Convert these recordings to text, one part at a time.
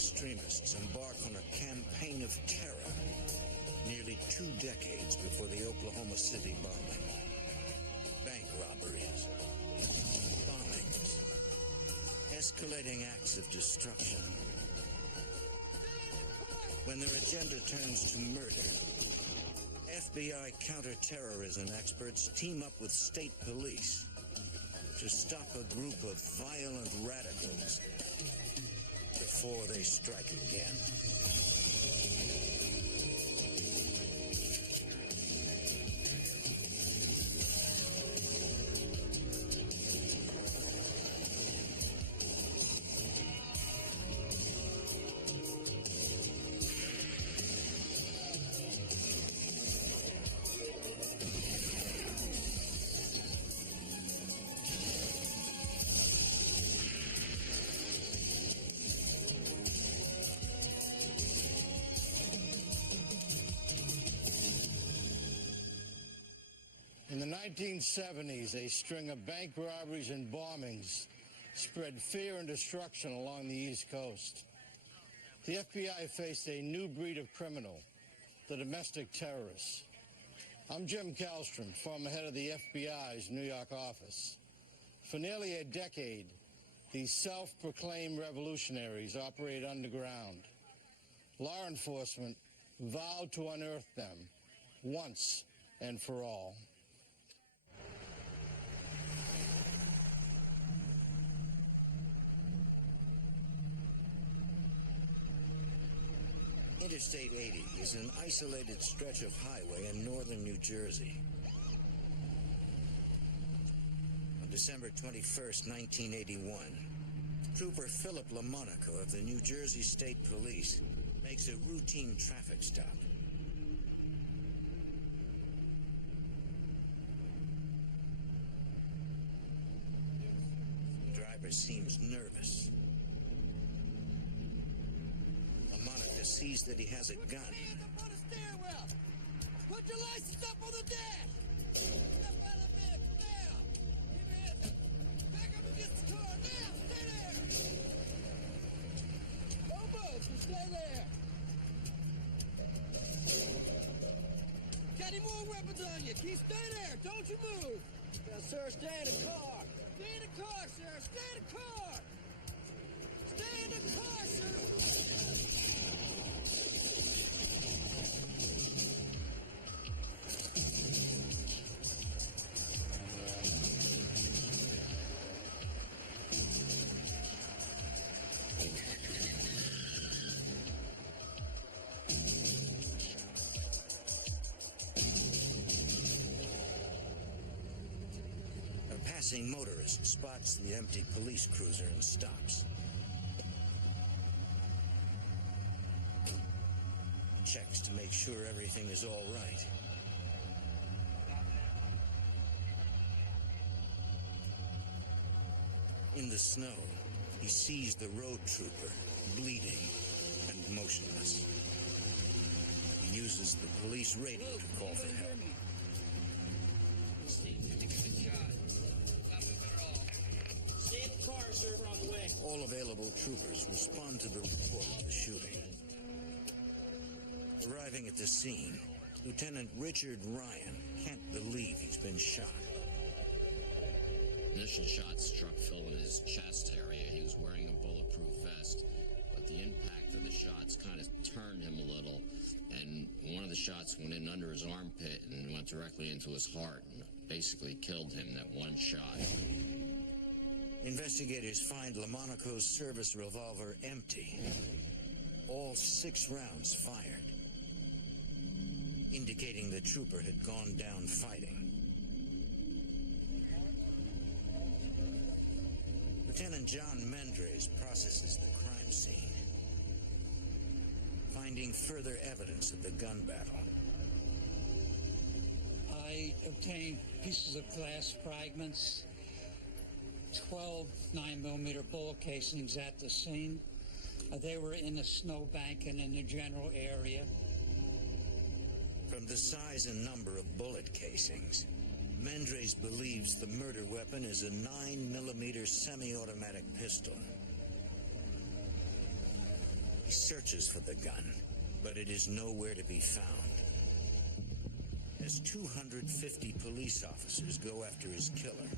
extremists embark on a campaign of terror nearly 2 decades before the Oklahoma City bombing. Bank robberies, bombings, escalating acts of destruction. When their agenda turns to murder, FBI counterterrorism experts team up with state police to stop a group of violent radicals before they strike again. In the 1970s, a string of bank robberies and bombings spread fear and destruction along the East Coast. The FBI faced a new breed of criminal, the domestic terrorists. I'm Jim Kallstrom, former head of the FBI's New York office. For nearly a decade, these self-proclaimed revolutionaries operate underground. Law enforcement vowed to unearth them once and for all. Interstate 80 is an isolated stretch of highway in northern New Jersey. On December 21st, 1981, Trooper Philip LaMonaco of the New Jersey State Police makes a routine traffic stop. The driver seems nervous. LaMonaco sees that he has a gun. Put your hands up on the stairwell. Put your license up on the dash. Step out of the vehicle now. Keep your hands up. Back up against the car now. Stay there. Don't move. Just stay there. Got any more weapons on you? Keep stay there. Don't you move. Now, sir, stay in the car. Stay in the car, sir. Stay in the car. Stay in the car, sir. A passing motorist spots the empty police cruiser and stops. He checks to make sure everything is all right. In the snow, he sees the road trooper, bleeding and motionless. He uses the police radio to call for help. Stay in the car, sir. We're on the way. All available troopers respond to the report of the shooting. Arriving at the scene, Lieutenant Richard Ryan can't believe he's been shot. Initial shot struck Phil in his chest area. He was wearing a bulletproof vest, but the impact of the shots kind of turned him a little, and one of the shots went in under his armpit and went directly into his heart and basically killed him, that one shot. Investigators find LaMonaco's service revolver empty. All 6 rounds fired, indicating the trooper had gone down fighting. Lieutenant John Mendres processes the crime scene, finding further evidence of the gun battle. I obtained pieces of glass fragments, 12 9mm bullet casings at the scene. They were in a snowbank and in the general area. From the size and number of bullet casings, Mendres believes the murder weapon is a 9mm semi-automatic pistol. He searches for the gun, but it is nowhere to be found. As 250 police officers go after his killer,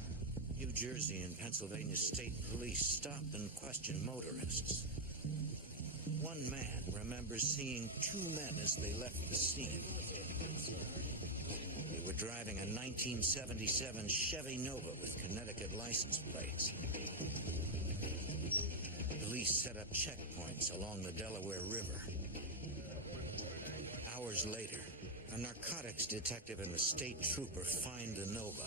New Jersey and Pennsylvania State Police stop and question motorists. One man remembers seeing two men as they left the scene. They were driving a 1977 Chevy Nova with Connecticut license plates. Police set up checkpoints along the Delaware River. Hours later, a narcotics detective and a state trooper find the Nova.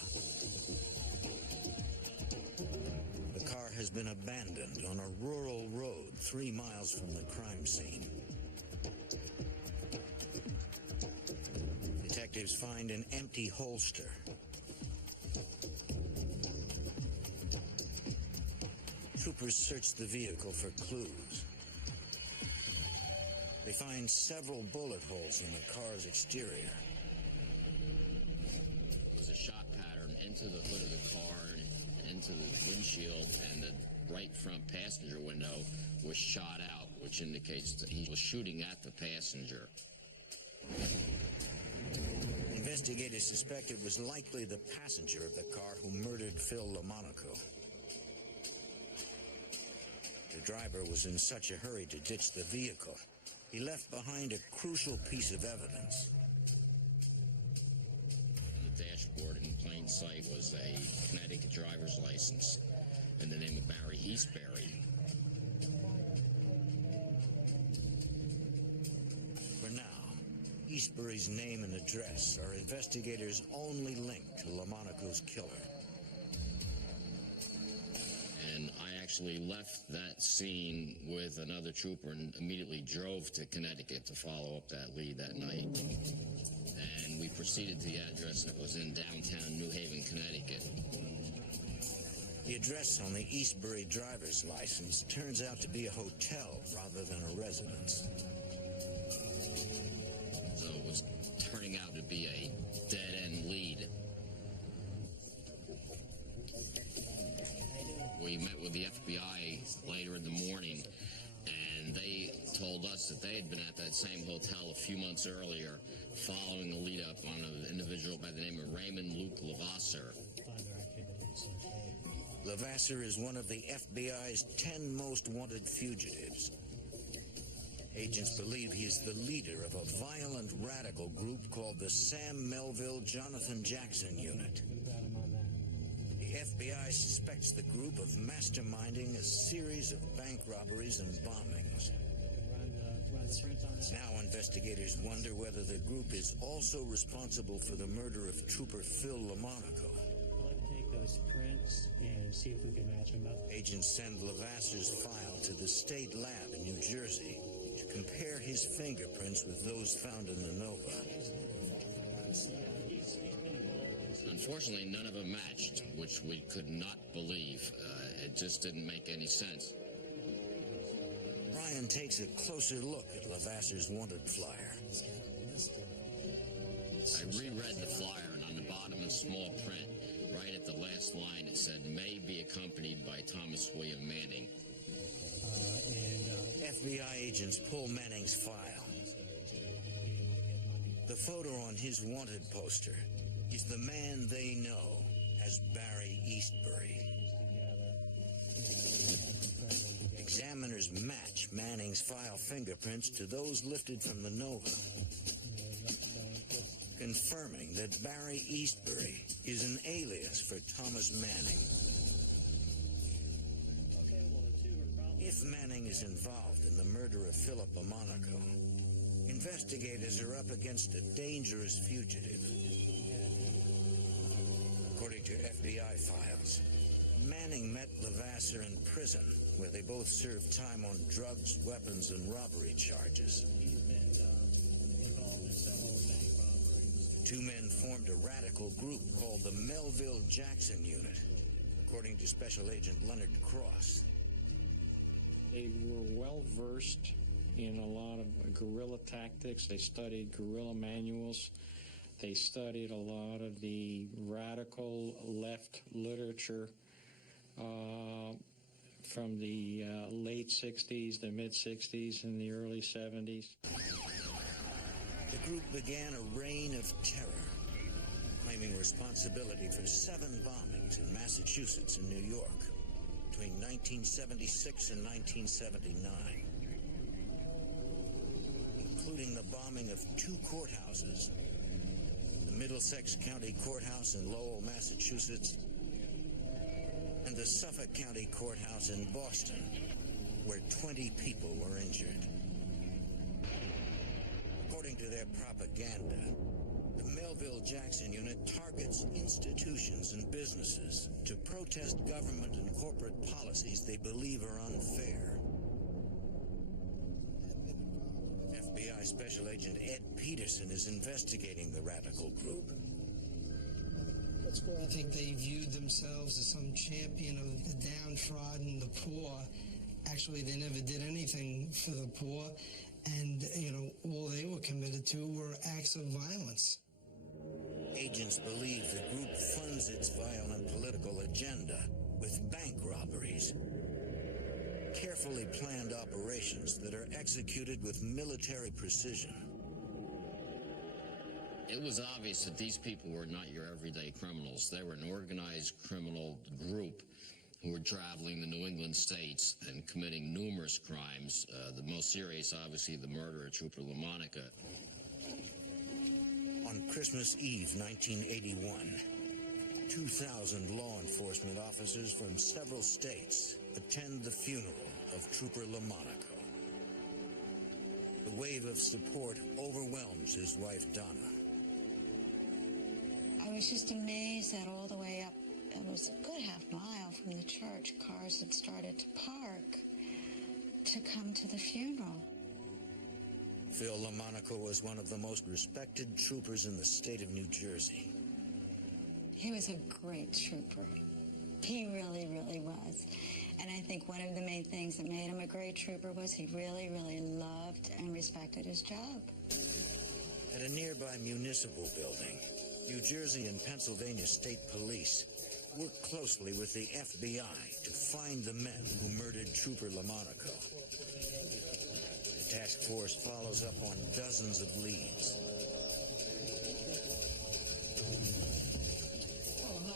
The car has been abandoned on a rural road 3 miles from the crime scene. Detectives find an empty holster. Troopers search the vehicle for clues. They find several bullet holes in the car's exterior. There was a shot pattern into the hood of the car, into the windshield, and the right front passenger window was shot out, which indicates that he was shooting at the passenger. Investigators suspect it was likely the passenger of the car who murdered Phil LaMonaco. The driver was in such a hurry to ditch the vehicle, he left behind a crucial piece of evidence. On the dashboard in plain sight was a Connecticut driver's license in the name of Barry Eastbury. For now, Eastbury's name and address are investigators' only link to LaMonaco's killer. And I actually left that scene with another trooper and immediately drove to Connecticut to follow up that lead that night. And we proceeded to the address that was in downtown New Haven, Connecticut. The address on the Eastbury driver's license turns out to be a hotel rather than a residence. So it was turning out to be a dead-end lead. We met with the FBI later in the morning, and they told us that they had been at that same hotel a few months earlier following a lead-up on an individual by the name of Raymond Luke Levasseur. Levasseur is one of the FBI's 10 most wanted fugitives. Agents believe he is the leader of a violent radical group called the Sam Melville Jonathan Jackson Unit. The FBI suspects the group of masterminding a series of bank robberies and bombings. Now investigators wonder whether the group is also responsible for the murder of Trooper Phil LaMonaco. Let's take those prints and see if we can match them up. Agents send Levasseur's file to the state lab in New Jersey to compare his fingerprints with those found in the Nova. Unfortunately, none of them matched, which we could not believe. It just didn't make any sense. Brian takes a closer look at Levasseur's wanted flyer. I reread the flyer, and on the bottom in small print, right at the last line, it said, "May be accompanied by Thomas William Manning." FBI agents pull Manning's file. The photo on his wanted poster is the man they know as Barry Eastbury. Examiners match Manning's file fingerprints to those lifted from the Nova, confirming that Barry Eastbury is an alias for Thomas Manning. If Manning is involved in the murder of Philip LaMonaco, investigators are up against a dangerous fugitive. According to FBI files, Manning met Levasseur in prison, where they both served time on drugs, weapons, and robbery charges. The two men formed a radical group called the Melville Jackson Unit, according to Special Agent Leonard Cross. They were well versed in a lot of guerrilla tactics. They studied guerrilla manuals. They studied a lot of the radical left literature from the late 60s, the mid-60s, and the early 70s. The group began a reign of terror, claiming responsibility for 7 bombings in Massachusetts and New York between 1976 and 1979, including the bombing of 2 courthouses, the Middlesex County Courthouse in Lowell, Massachusetts, and the Suffolk County Courthouse in Boston, where 20 people were injured. According to their propaganda, the Melville-Jackson unit targets institutions and businesses to protest government and corporate policies they believe are unfair. FBI Special Agent Ed Peterson is investigating the radical group. I think they viewed themselves as some champion of the downtrodden, the poor. Actually, they never did anything for the poor, and, all they were committed to were acts of violence. Agents believe the group funds its violent political agenda with bank robberies, carefully planned operations that are executed with military precision. It was obvious that these people were not your everyday criminals. They were an organized criminal group who were traveling the New England states and committing numerous crimes. The most serious, obviously, the murder of Trooper LaMonica. On Christmas Eve, 1981, 2,000 law enforcement officers from several states attend the funeral of Trooper LaMonica. The wave of support overwhelms his wife, Donna. I was just amazed that all the way up, it was a good half mile from the church, cars had started to park to come to the funeral. Phil LaMonica was one of the most respected troopers in the state of New Jersey. He was a great trooper. He really, really was. And I think one of the main things that made him a great trooper was he really, really loved and respected his job. At a nearby municipal building, New Jersey and Pennsylvania State Police worked closely with the FBI to find the men who murdered Trooper LaMonica. The task force follows up on dozens of leads.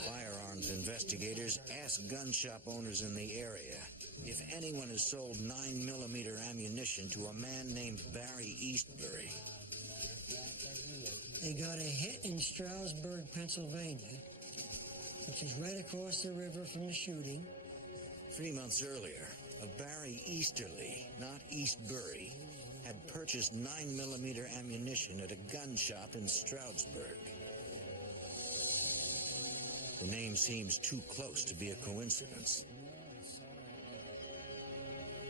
Firearms investigators ask gun shop owners in the area if anyone has sold 9mm ammunition to a man named Barry Eastbury. They got a hit in Stroudsburg, Pennsylvania, which is right across the river from the shooting. 3 months earlier, a Barry Easterly, not Eastbury, had purchased 9mm ammunition at a gun shop in Stroudsburg. The name seems too close to be a coincidence.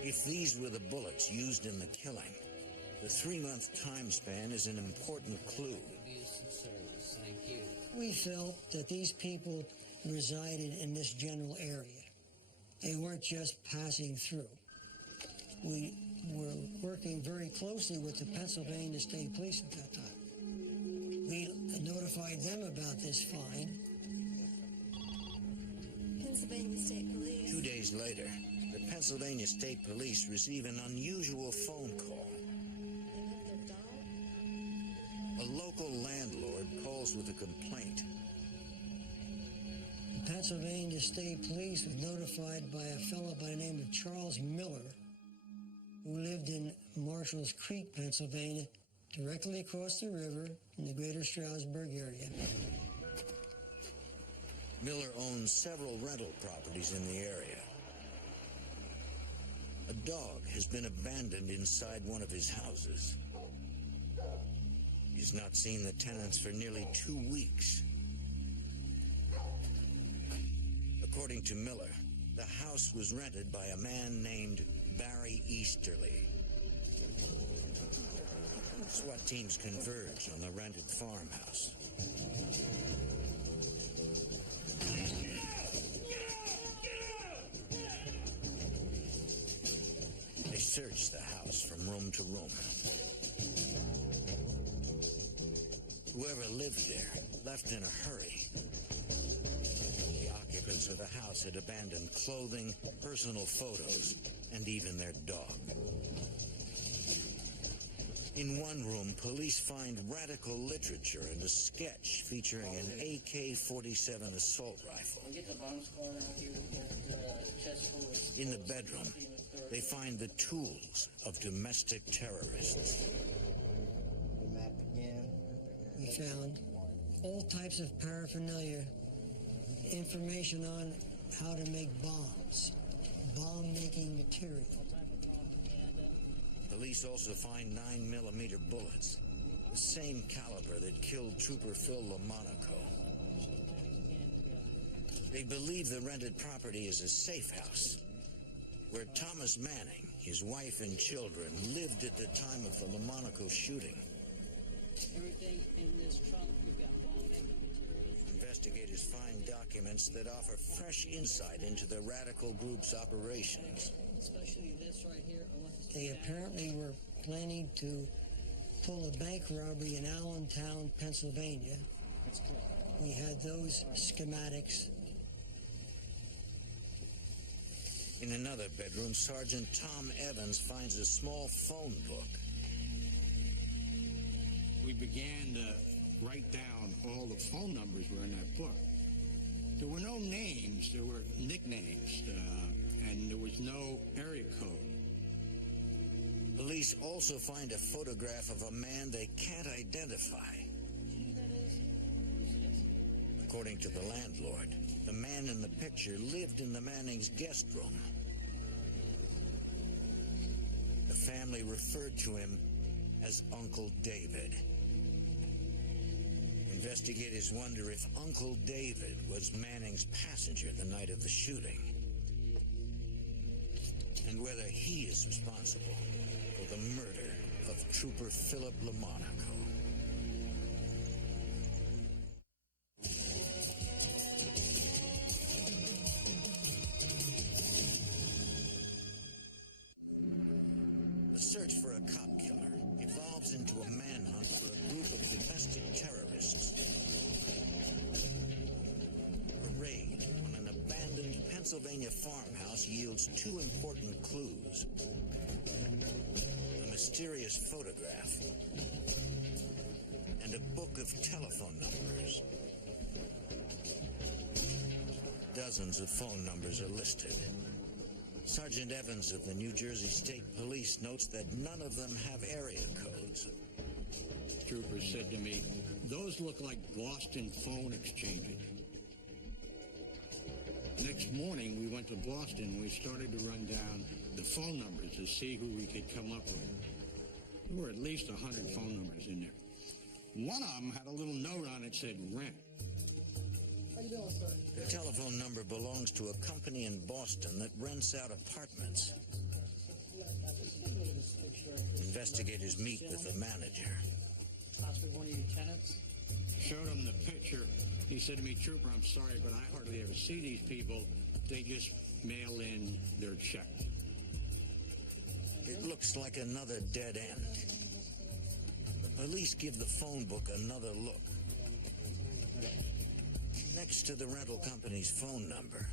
If these were the bullets used in the killing, the 3-month time span is an important clue. We felt that these people resided in this general area. They weren't just passing through. We were working very closely with the Pennsylvania State Police at that time. We notified them about this find. Pennsylvania State Police. 2 days later, the Pennsylvania State Police receive an unusual phone call. A local landlord calls with a complaint. The Pennsylvania State Police was notified by a fellow by the name of Charles Miller, who lived in Marshall's Creek, Pennsylvania, directly across the river in the greater Stroudsburg area. Miller owns several rental properties in the area. A dog has been abandoned inside one of his houses. He's not seen the tenants for nearly 2 weeks. According to Miller, the house was rented by a man named Barry Easterly. SWAT teams converge on the rented farmhouse. They search the house from room to room. Whoever lived there left in a hurry. The occupants occupants of the house had abandoned clothing, personal photos, and even their dog. In one room, police find radical literature and a sketch featuring an AK-47 assault rifle. In the bedroom, they find the tools of domestic terrorists. We found all types of paraphernalia, information on how to make bombs, bomb-making material. Police also find 9mm bullets, the same caliber that killed Trooper Phil LaMonaco. They believe the rented property is a safe house, where Thomas Manning, his wife and children, lived at the time of the LaMonaco shooting. Everything in this trunk, we've got bomb-making materials. Investigators find documents that offer fresh insight into the radical group's operations. Especially this right here. They apparently were planning to pull a bank robbery in Allentown, Pennsylvania. That's correct. We had those schematics. In another bedroom, Sergeant Tom Evans finds a small phone book. We began to write down all the phone numbers were in that book. There were no names, there were nicknames, and there was no area code. Police also find a photograph of a man they can't identify. According to the landlord, the man in the picture lived in the Mannings' guest room. The family referred to him as Uncle David. Investigators wonder if Uncle David was Manning's passenger the night of the shooting, and whether he is responsible for the murder of Trooper Philip LaMonaco. The search for a cop killer evolves into a manhunt for a group of domestic terrorists. A raid on an abandoned Pennsylvania farmhouse yields two important clues: a mysterious photograph and a book of telephone numbers. Dozens of phone numbers are listed. Sergeant Evans of the New Jersey State Police notes that none of them have area codes. Trooper said to me, "Those look like Boston phone exchanges." Next morning, we went to Boston and we started to run down the phone numbers to see who we could come up with. There were at least 100 phone numbers in there. One of them had a little note on it that said rent. The telephone number belongs to a company in Boston that rents out apartments. Investigators meet with the manager. Possibly one of your tenants? Showed him the picture. He said to me, "Trooper, I'm sorry, but I hardly ever see these people. They just mail in their check." It looks like another dead end. The police give the phone book another look. Next to the rental company's phone number,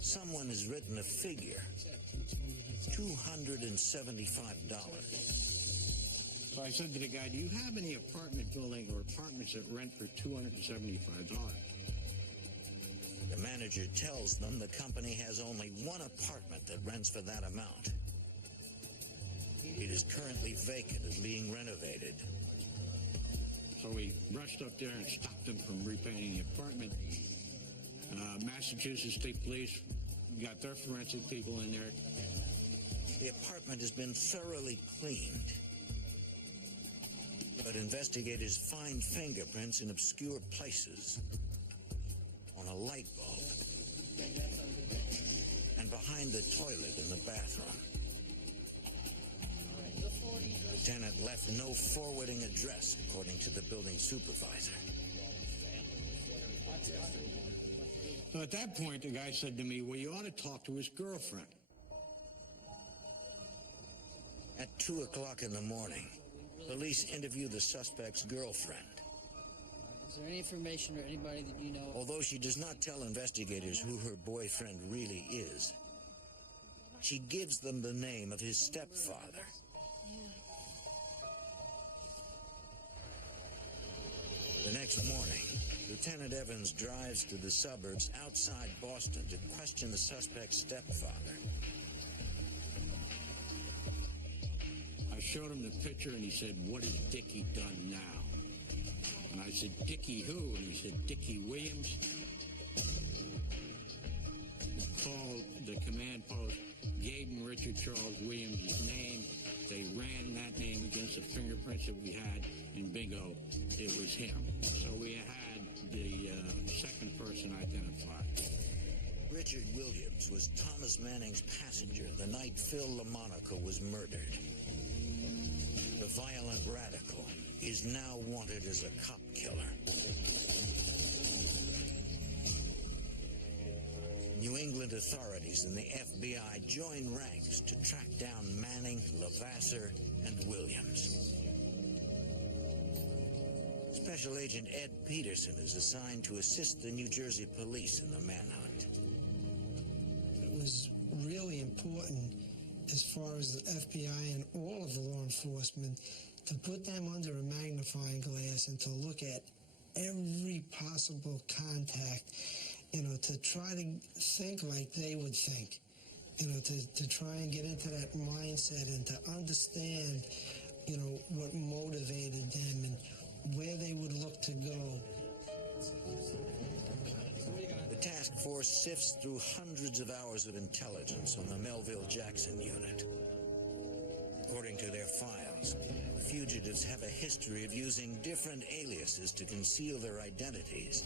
someone has written a figure: $275. So I said to the guy, "Do you have any apartment building or apartments that rent for $275? The manager tells them the company has only one apartment that rents for that amount. It is currently vacant and being renovated. So we rushed up there and stopped them from repainting the apartment. Massachusetts State Police got their forensic people in there. The apartment has been thoroughly cleaned, but investigators find fingerprints in obscure places, on a light bulb, and behind the toilet in the bathroom. The tenant left no forwarding address, according to the building supervisor. So at that point, the guy said to me, "Well, you ought to talk to his girlfriend." At 2 o'clock in the morning, police interview the suspect's girlfriend. Is there any information or anybody that you know? Although she does not tell investigators who her boyfriend really is, she gives them the name of his stepfather. The next morning, Lieutenant Evans drives to the suburbs outside Boston to question the suspect's stepfather. I showed him the picture and he said, "What has Dickie done now?" And I said, "Dickie who?" And he said, "Dickie Williams." He called the command post, gave him Richard Charles Williams' name. They ran that name against the fingerprints that we had, and bingo, it was him. So we had the second person identified. Richard Williams was Thomas Manning's passenger the night Phil LaMonaco was murdered. The violent radical is now wanted as a cop killer. New England authorities and the FBI join ranks to track down Manning, Levasseur, and Williams. Special Agent Ed Peterson is assigned to assist the New Jersey police in the manhunt. It was really important as far as the FBI and all of the law enforcement to put them under a magnifying glass and to look at every possible contact, to try to think like they would think, to try and get into that mindset and to understand, what motivated them and where they would look to go. The task force sifts through hundreds of hours of intelligence on the Melville-Jackson unit. According to their files, fugitives have a history of using different aliases to conceal their identities,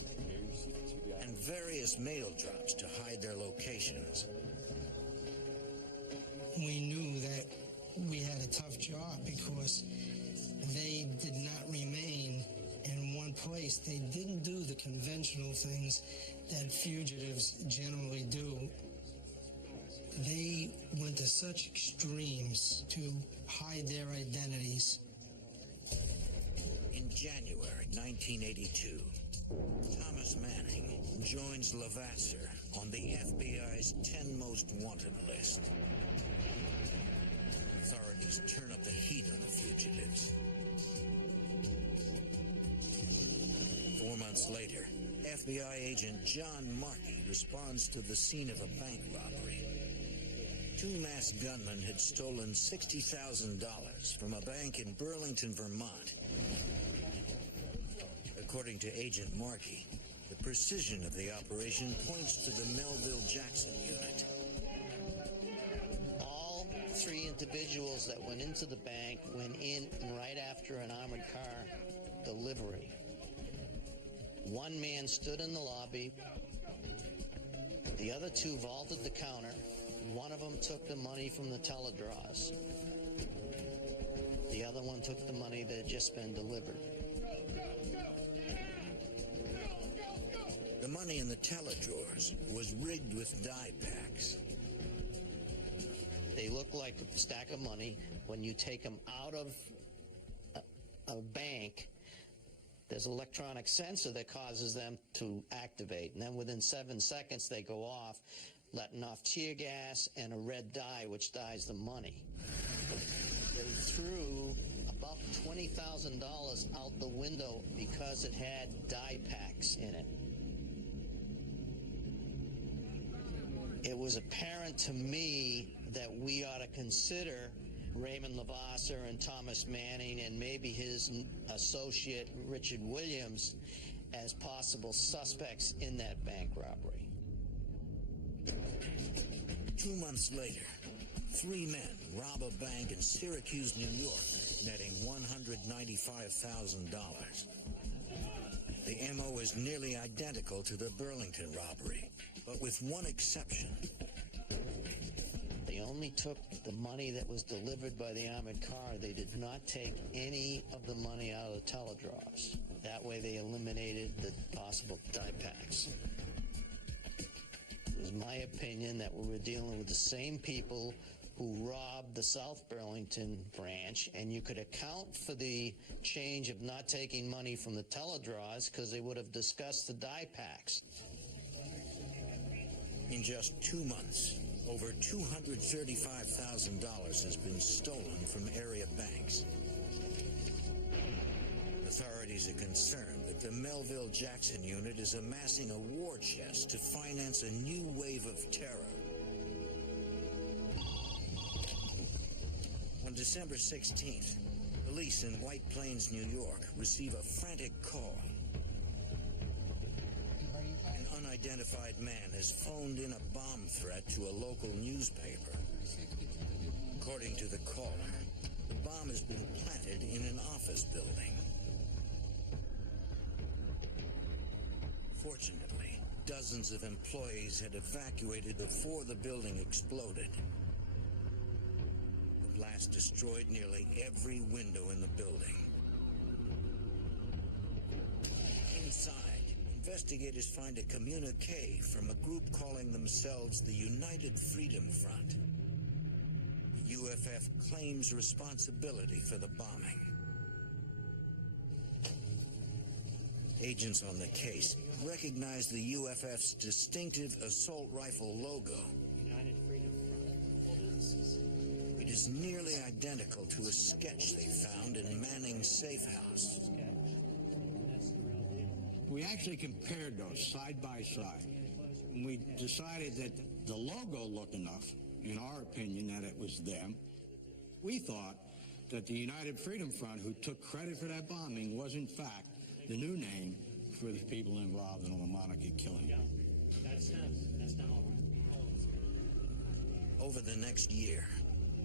and various mail drops to hide their locations. We knew that we had a tough job because they did not remain in one place. They didn't do the conventional things that fugitives generally do. They went to such extremes to hide their identities. In January 1982, Thomas Manning joins Levasseur on the FBI's 10 most wanted list. Authorities turn up the heat on the fugitives. 4 months later, FBI agent John Markey responds to the scene of a bank robbery. Two masked gunmen had stolen $60,000 from a bank in Burlington, Vermont. According to Agent Markey, the precision of the operation points to the Melville-Jackson unit. All three individuals that went into the bank went in right after an armored car delivery. One man stood in the lobby. The other two vaulted the counter. One of them took the money from the teledraws. The other one took the money that had just been delivered. The money in the teledrawers was rigged with die packs. They look like a stack of money. When you take them out of a bank, there's an electronic sensor that causes them to activate. And then within 7 seconds, they go off, letting off tear gas and a red dye, which dyes the money. They threw about $20,000 out the window because it had dye packs in it. It was apparent to me that we ought to consider Raymond Levasseur and Thomas Manning and maybe his associate Richard Williams as possible suspects in that bank robbery. 2 months later, 3 men rob a bank in Syracuse, New York, netting $195,000. The MO is nearly identical to the Burlington robbery, but with one exception. They only took the money that was delivered by the armored car. They did not take any of the money out of the teledraws. That way they eliminated the possible die packs. It was my opinion that we were dealing with the same people who robbed the South Burlington branch, and you could account for the change of not taking money from the teledraws because they would have discussed the die packs. In just 2 months, over $235,000 has been stolen from area banks. Authorities are concerned that the Melville-Jackson unit is amassing a war chest to finance a new wave of terror. On December 16th, police in White Plains, New York, receive a frantic call. An unidentified man has phoned in a bomb threat to a local newspaper. According to the caller, the bomb has been planted in an office building. Fortunately, dozens of employees had evacuated before the building exploded. The blast destroyed nearly every window in the building. Inside, investigators find a communique from a group calling themselves the United Freedom Front. The UFF claims responsibility for the bombing. Agents on the case recognize the UFF's distinctive assault rifle logo. United Freedom Front. It is nearly identical to a sketch they found in Manning's safe house. We actually compared those side by side. And we decided that the logo looked enough, in our opinion, that it was them. We thought that the United Freedom Front, who took credit for that bombing, was in fact the new name for the people involved in the monarchy killing. Yeah, that's not all right. Over the next year,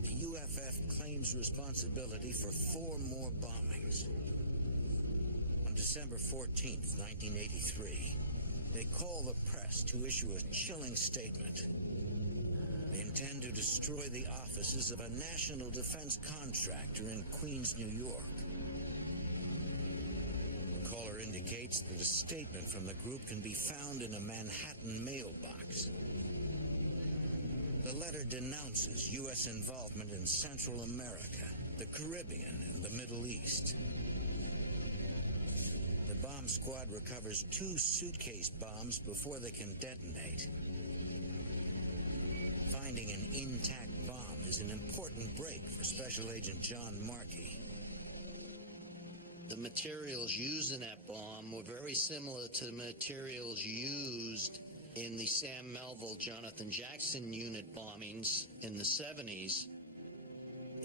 the UFF claims responsibility for 4 more bombings. On December 14th, 1983, they call the press to issue a chilling statement. They intend to destroy the offices of a national defense contractor in Queens, New York. The caller indicates that a statement from the group can be found in a Manhattan mailbox. The letter denounces U.S. involvement in Central America, the Caribbean, and the Middle East. The bomb squad recovers 2 suitcase bombs before they can detonate. Finding an intact bomb is an important break for Special Agent John Markey. The materials used in that bomb were very similar to the materials used in the Sam Melville, Jonathan Jackson unit bombings in the 70s.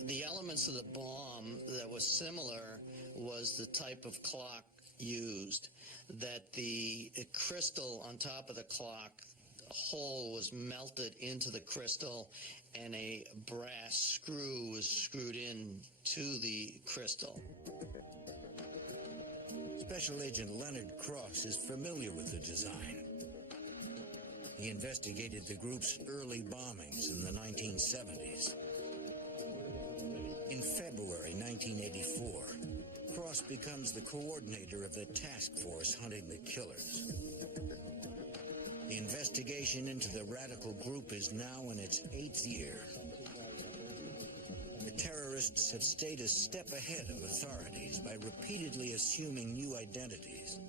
The elements of the bomb that was similar was the type of clock used, that the crystal on top of the clock hole was melted into the crystal and a brass screw was screwed in to the crystal. Special Agent Leonard Cross is familiar with the design. He investigated the group's early bombings in the 1970s. In February 1984, Cross becomes the coordinator of the task force hunting the killers. The investigation into the radical group is now in its 8th year. The terrorists have stayed a step ahead of authorities by repeatedly assuming new identities.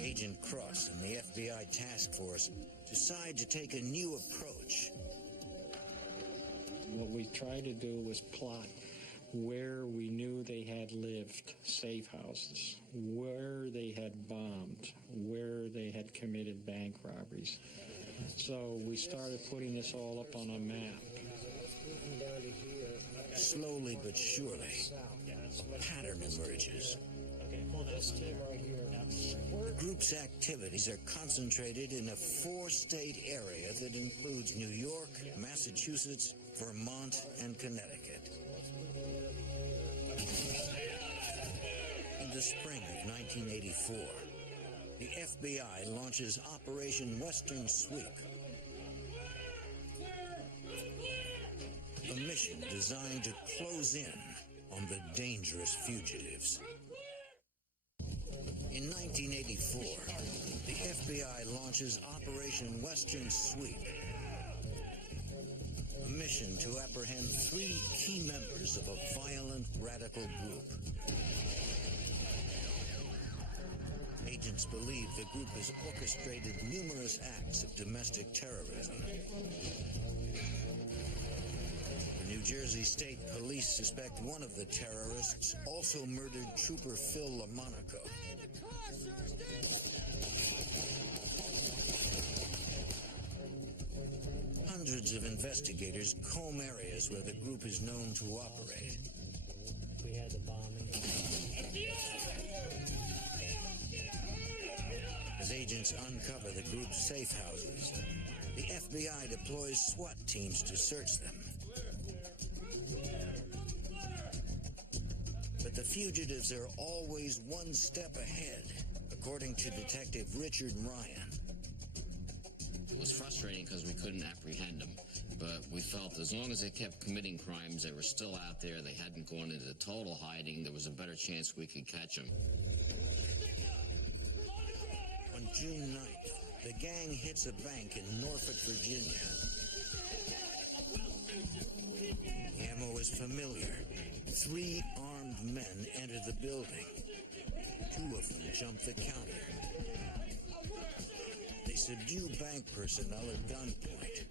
Agent Cross and the FBI task force decide to take a new approach. What we tried to do was plot where we knew they had lived, safe houses, where they had bombed, where they had committed bank robberies. So we started putting this all up on a map. Slowly but surely, a pattern emerges. The group's activities are concentrated in a 4-state area that includes New York, Massachusetts, Vermont, and Connecticut. In the spring of 1984, the FBI launches Operation Western Sweep, a mission designed to close in on the dangerous fugitives. In 1984, the FBI launches Operation Western Sweep, a mission to apprehend 3 key members of a violent radical group. Agents believe the group has orchestrated numerous acts of domestic terrorism. The New Jersey State Police suspect one of the terrorists also murdered Trooper Phil LaMonaco. Hundreds of investigators comb areas where the group is known to operate. We had the bombing. As agents uncover the group's safe houses, the FBI deploys SWAT teams to search them. But the fugitives are always one step ahead, according to Detective Richard Ryan. It was frustrating because we couldn't apprehend them, but we felt as long as they kept committing crimes, they were still out there, they hadn't gone into total hiding, there was a better chance we could catch them. On June 9th, the gang hits a bank in Norfolk, Virginia. The ammo is familiar. 3 armed men enter the building. 2 of them jump the counter. They subdue bank personnel at gunpoint.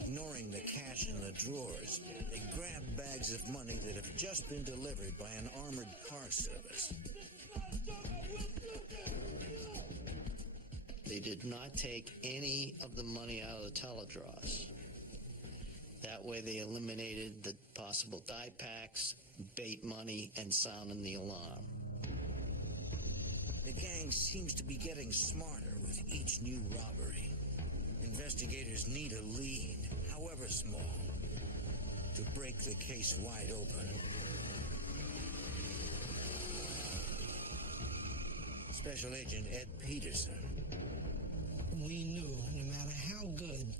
Ignoring the cash in the drawers, they grab bags of money that have just been delivered by an armored car service. They did not take any of the money out of the teledraws. That way they eliminated the possible die packs, bait money, and sounding the alarm. The gang seems to be getting smarter with each new robbery. Investigators need a lead, however small, to break the case wide open. Special Agent Ed Peterson. We knew no matter how good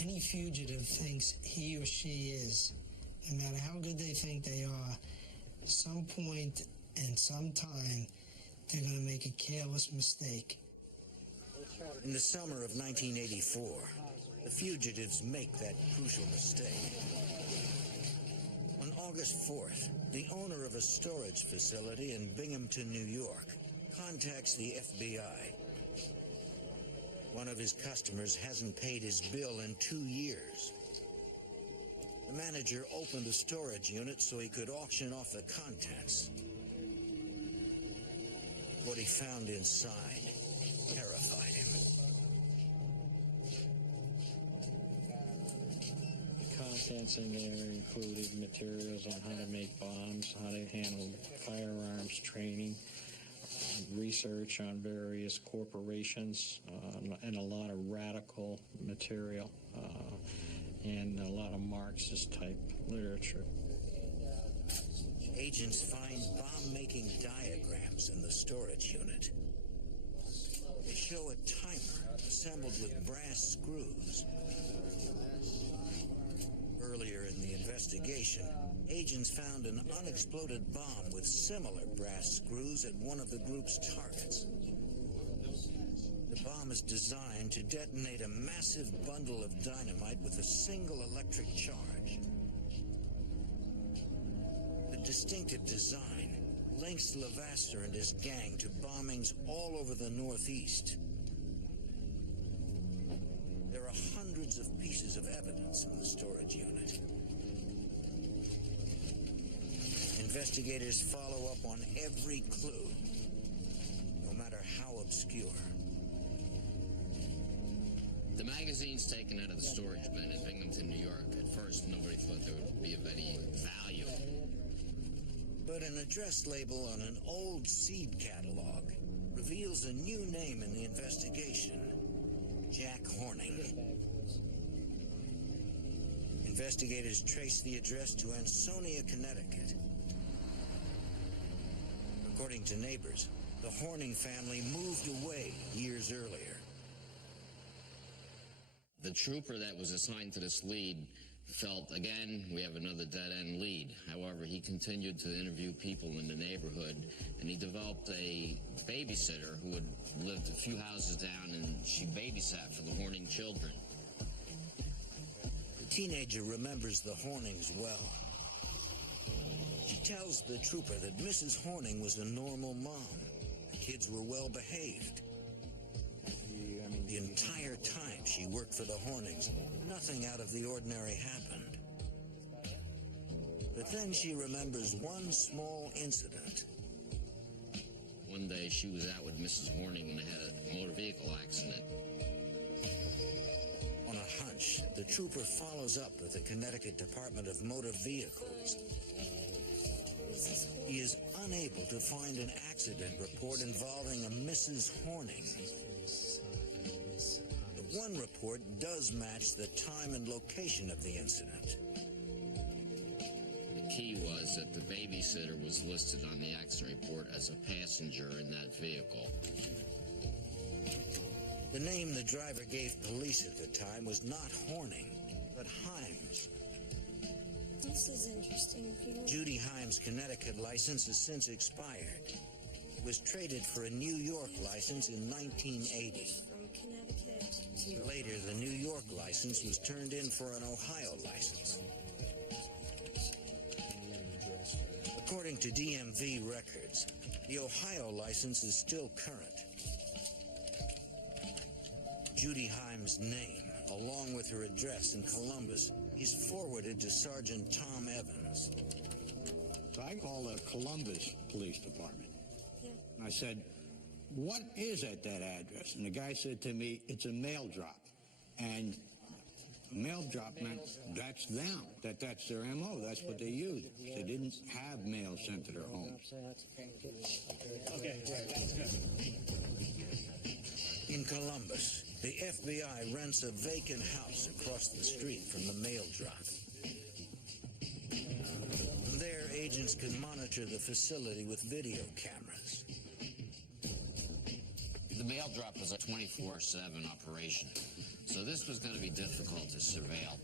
any fugitive thinks he or she is, no matter how good they think they are, at some point and some time, they're going to make a careless mistake. In the summer of 1984, the fugitives make that crucial mistake. On August 4th, the owner of a storage facility in Binghamton, New York, contacts the FBI. One of his customers hasn't paid his bill in 2 years. The manager opened the storage unit so he could auction off the contents. What he found inside terrified him. The contents in there included materials on how to make bombs, how to handle firearms training, research on various corporations, and a lot of radical material, and a lot of Marxist-type literature. Agents find bomb-making diagrams in the storage unit. They show a timer assembled with brass screws. Earlier in the investigation, agents found an unexploded bomb with similar brass screws at one of the group's targets. The bomb is designed to detonate a massive bundle of dynamite with a single electric charge. The distinctive design links Levasseur and his gang to bombings all over the Northeast. There are hundreds of pieces of evidence in the storage unit. Investigators follow up on every clue, no matter how obscure. The magazines taken out of the storage bin in Binghamton, New York, at first nobody thought they would be of any value. But an address label on an old seed catalog reveals a new name in the investigation: Jack Horning. Investigators trace the address to Ansonia, Connecticut. According to neighbors, the Horning family moved away years earlier. The trooper that was assigned to this lead felt, again, we have another dead-end lead. However, he continued to interview people in the neighborhood, and he developed a babysitter who had lived a few houses down, and she babysat for the Horning children. teenager remembers the Hornings well. She tells the trooper that Mrs. Horning was a normal mom. The kids were well behaved. The entire time she worked for the Hornings, nothing out of the ordinary happened. But then she remembers one small incident. One day she was out with Mrs. Horning and they had a motor vehicle accident. On a hunch, the trooper follows up with the Connecticut Department of Motor Vehicles. He is unable to find an accident report involving a Mrs. Horning. But one report does match the time and location of the incident. The key was that the babysitter was listed on the accident report as a passenger in that vehicle. The name the driver gave police at the time was not Horning, but Himes. This is interesting. Judy Himes' Connecticut license has since expired. It was traded for a New York license in 1980. From Connecticut. Later, the New York license was turned in for an Ohio license. According to DMV records, the Ohio license is still current. Judy Himes' name, along with her address in Columbus, is forwarded to Sergeant Tom Evans. So I called the Columbus Police Department. Yeah. And I said, what is at that address? And the guy said to me, it's a mail drop. And a mail drop meant that's them, that's their MO, that's what they used. They didn't have mail sent to their home. In Columbus, the FBI rents a vacant house across the street from the mail drop. From there, agents can monitor the facility with video cameras. The mail drop was a 24/7 operation, so this was going to be difficult to surveil.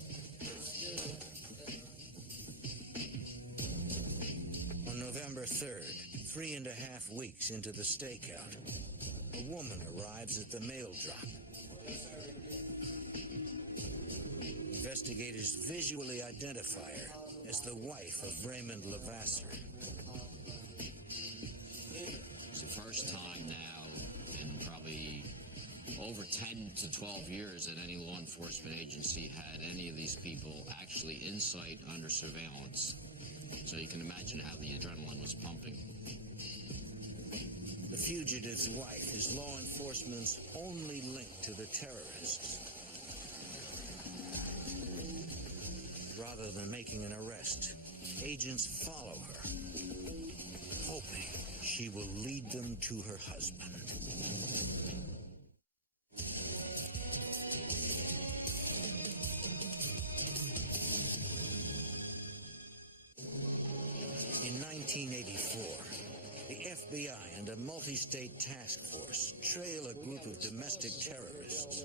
On November 3rd, 3.5 weeks into the stakeout, a woman arrives at the mail drop. Investigators visually identify her as the wife of Raymond Levasseur. It's the first time now in probably over 10 to 12 years that any law enforcement agency had any of these people actually in sight under surveillance. So you can imagine how the adrenaline was pumping. The fugitive's wife is law enforcement's only link to the terrorists. Rather than making an arrest, agents follow her, hoping she will lead them to her husband. In 1984, the FBI and a multi-state task force trail a group of domestic terrorists.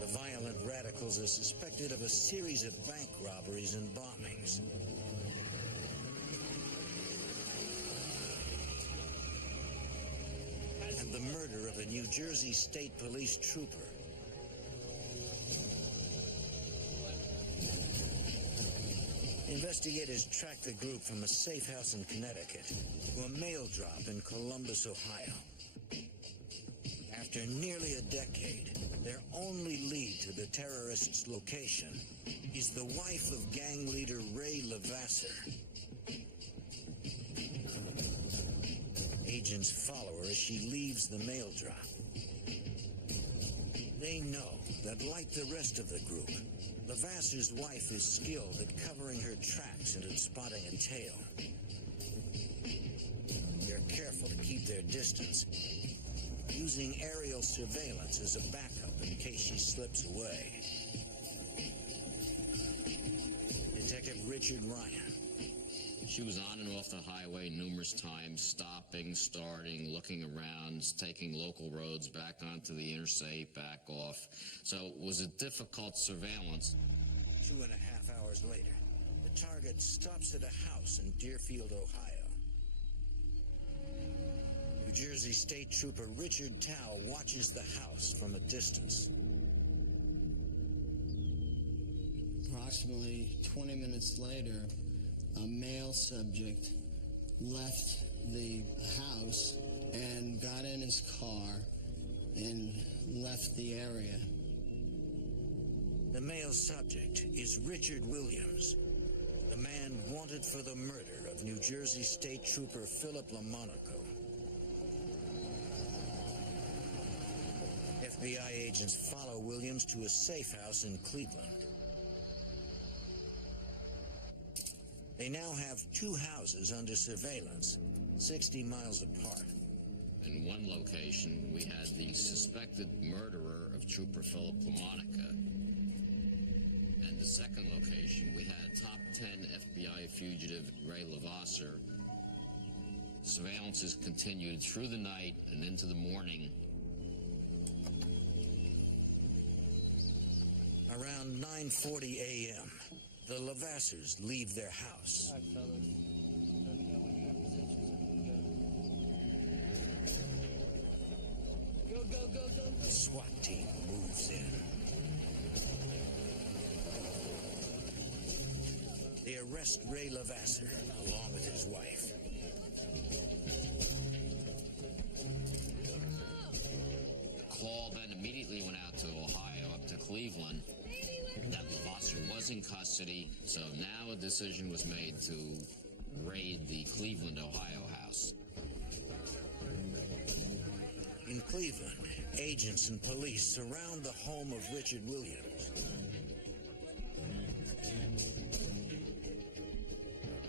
The violent radicals are suspected of a series of bank robberies and bombings. And the murder of a New Jersey State Police trooper. Investigators track the group from a safe house in Connecticut to a mail drop in Columbus, Ohio. After nearly a decade, their only lead to the terrorists' location is the wife of gang leader Ray Levasseur. Agents follow her as she leaves the mail drop. They know that, like the rest of the group, Levasseur's wife is skilled at covering her tracks and at spotting a tail. They're careful to keep their distance, using aerial surveillance as a backup in case she slips away. Detective Richard Ryan. She was on and off the highway numerous times, stopping, starting, looking around, taking local roads back onto the interstate, back off. So it was a difficult surveillance. 2.5 hours later, the target stops at a house in Deerfield, Ohio. New Jersey State Trooper Richard Tao watches the house from a distance. approximately 20 minutes later, a male subject left the house and got in his car and left the area. The male subject is Richard Williams, the man wanted for the murder of New Jersey State Trooper Philip LaMonaco. FBI agents follow Williams to a safe house in Cleveland. They now have two houses under surveillance, 60 miles apart. In one location, we had the suspected murderer of Trooper Philip LaMonaco. And the second location, we had top 10 FBI fugitive Ray Levasseur. Surveillance continued through the night and into the morning. Around 9:40 a.m., the Levasseurs leave their house. Go, go, go, go, go. The SWAT team moves in. They arrest Ray Levasseur along with his wife. Call then immediately went out to Ohio, up to Cleveland, that Levasseur was in custody, so now a decision was made to raid the Cleveland, Ohio house. In Cleveland, agents and police surround the home of Richard Williams.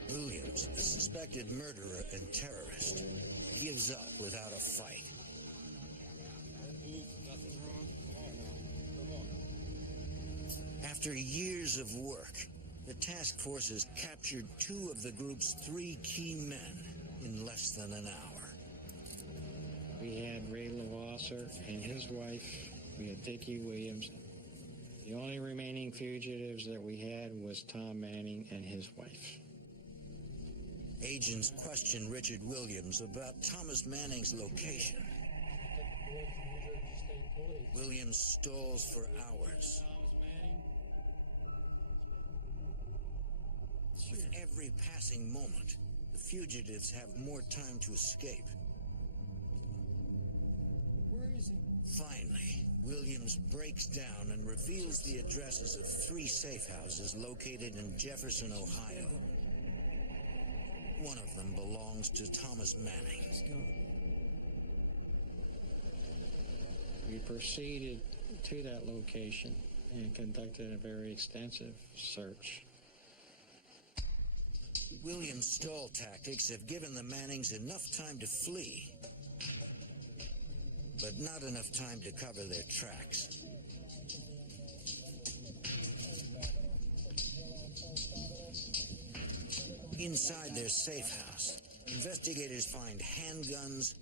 Williams, a suspected murderer and terrorist, gives up without a fight. After years of work, the task force has captured two of the group's three key men in less than an hour. We had Ray Levasseur and his wife. We had Dickie Williams. The only remaining fugitives that we had was Tom Manning and his wife. Agents question Richard Williams about Thomas Manning's location. Williams stalls for hours. With every passing moment, the fugitives have more time to escape. Where is he? Finally, Williams breaks down and reveals the addresses of three safe houses located in Jefferson, Ohio. One of them belongs to Thomas Manning. Let's go. We proceeded to that location and conducted a very extensive search. Williams' stall tactics have given the Mannings enough time to flee, but not enough time to cover their tracks. Inside their safe house, investigators find handguns,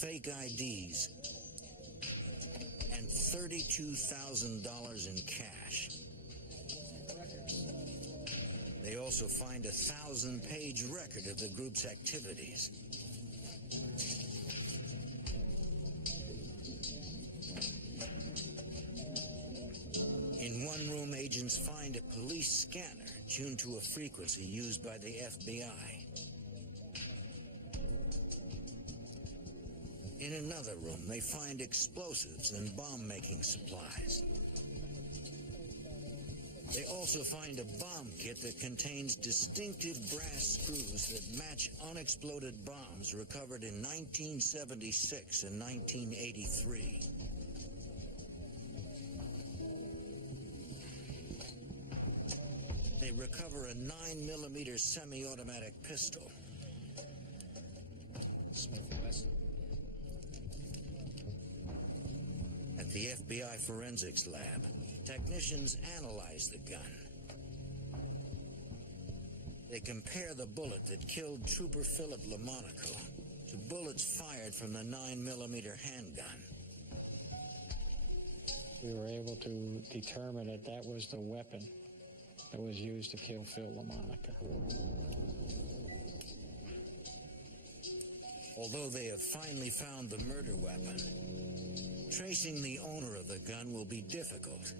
fake IDs, and $32,000 in cash. They also find a 1,000-page record of the group's activities. In one room, agents find a police scanner tuned to a frequency used by the FBI. In another room, they find explosives and bomb-making supplies. They also find a bomb kit that contains distinctive brass screws that match unexploded bombs recovered in 1976 and 1983. They recover a 9mm semi-automatic pistol. Smith & Wesson. At the FBI forensics lab, technicians analyze the gun. They compare the bullet that killed Trooper Philip LaMonaco to bullets fired from the 9mm handgun. We were able to determine that that was the weapon that was used to kill Phil LaMonaco. Although they have finally found the murder weapon, tracing the owner of the gun will be difficult.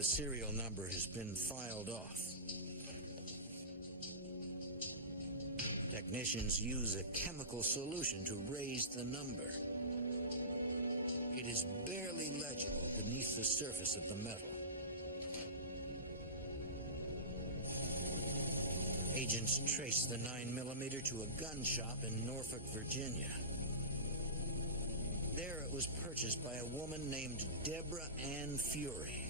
The serial number has been filed off. Technicians use a chemical solution to raise the number. It is barely legible beneath the surface of the metal. Agents trace the 9mm to a gun shop in Norfolk, Virginia. There it was purchased by a woman named Deborah Ann Fury.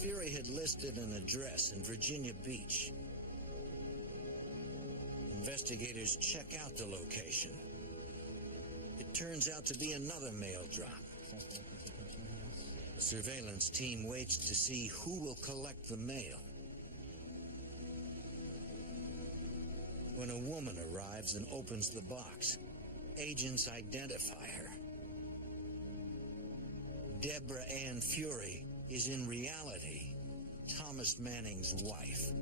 Fury had listed an address in Virginia Beach. Investigators check out the location. It turns out to be another mail drop. The surveillance team waits to see who will collect the mail. When a woman arrives and opens the box, agents identify her. Deborah Ann Fury is in reality Thomas Manning's wife.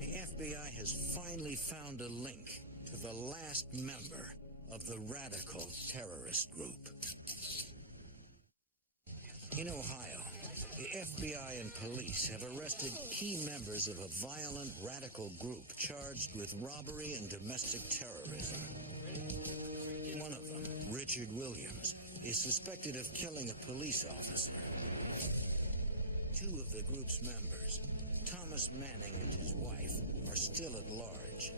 The FBI has finally found a link to the last member of the radical terrorist group. In Ohio, the FBI and police have arrested key members of a violent radical group charged with robbery and domestic terrorism. One of them, Richard Williams, is suspected of killing a police officer. Two of the group's members, Thomas Manning and his wife, are still at large.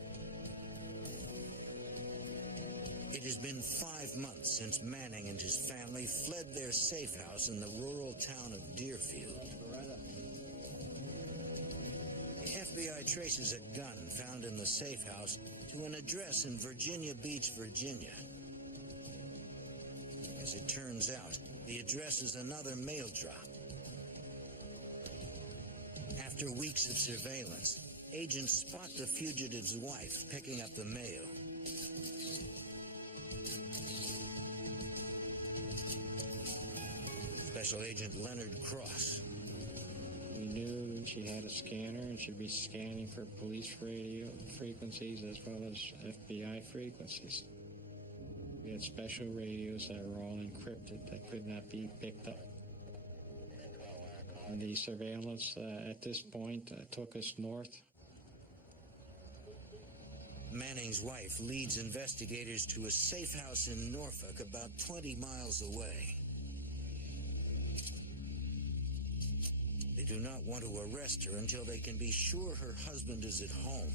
It has been 5 months since Manning and his family fled their safe house in the rural town of Deerfield. The FBI traces a gun found in the safe house to an address in Virginia Beach, Virginia. As it turns out, the address is another mail drop. After weeks of surveillance, agents spot the fugitive's wife picking up the mail. Special Agent Leonard Cross. We knew she had a scanner and she'd be scanning for police radio frequencies as well as FBI frequencies. We had special radios that were all encrypted that could not be picked up. And the surveillance at this point took us north. Manning's wife leads investigators to a safe house in Norfolk about 20 miles away. They do not want to arrest her until they can be sure her husband is at home.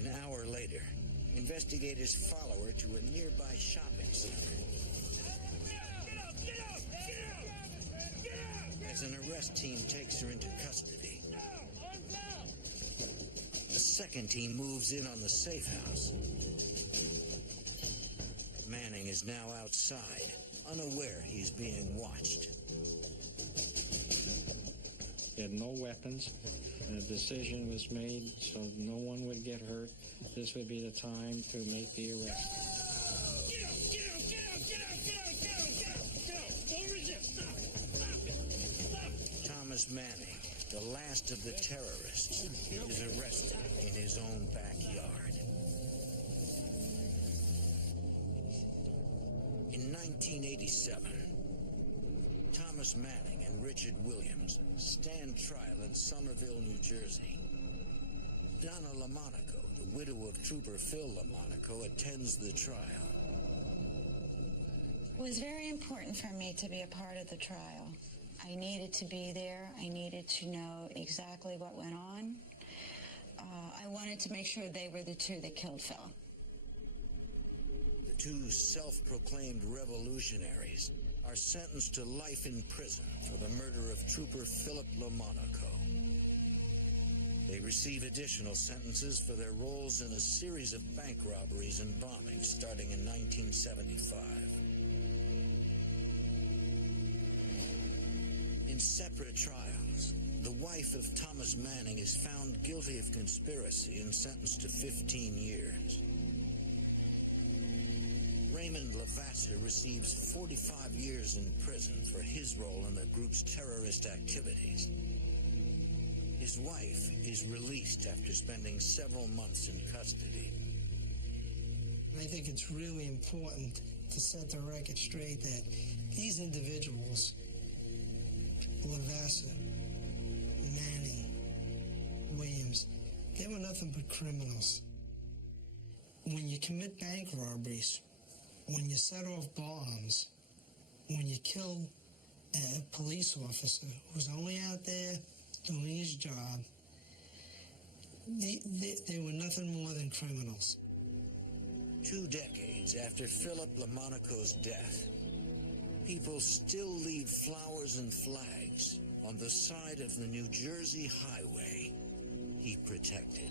An hour later, investigators follow her to a nearby shopping center. As an arrest team takes her into custody, a second team moves in on the safe house. Manning is now outside, unaware he's being watched. He had no weapons. The decision was made so no one would get hurt. This would be the time to make the arrest. Thomas Manning, the last of the terrorists, is arrested in his own backyard. In 1987, Thomas Manning and Richard Williams stand trial in Somerville, New Jersey. Donna LaMonaco, the widow of Trooper Phil LaMonaco, attends the trial. It was very important for me to be a part of the trial. I needed to be there. I needed to know exactly what went on. I wanted to make sure they were the two that killed Phil. The two self-proclaimed revolutionaries are sentenced to life in prison for the murder of Trooper Philip LaMonaco. They receive additional sentences for their roles in a series of bank robberies and bombings starting in 1975. In separate trials, the wife of Thomas Manning is found guilty of conspiracy and sentenced to 15 years. Raymond Lavasser receives 45 years in prison for his role in the group's terrorist activities. His wife is released after spending several months in custody. I think it's really important to set the record straight that these individuals, Lavassa, Manning, Williams, they were nothing but criminals. When you commit bank robberies, when you set off bombs, when you kill a police officer who's only out there doing his job, they were nothing more than criminals. 2 decades after Philip LaMonaco's death, people still leave flowers and flags on the side of the New Jersey highway he protected.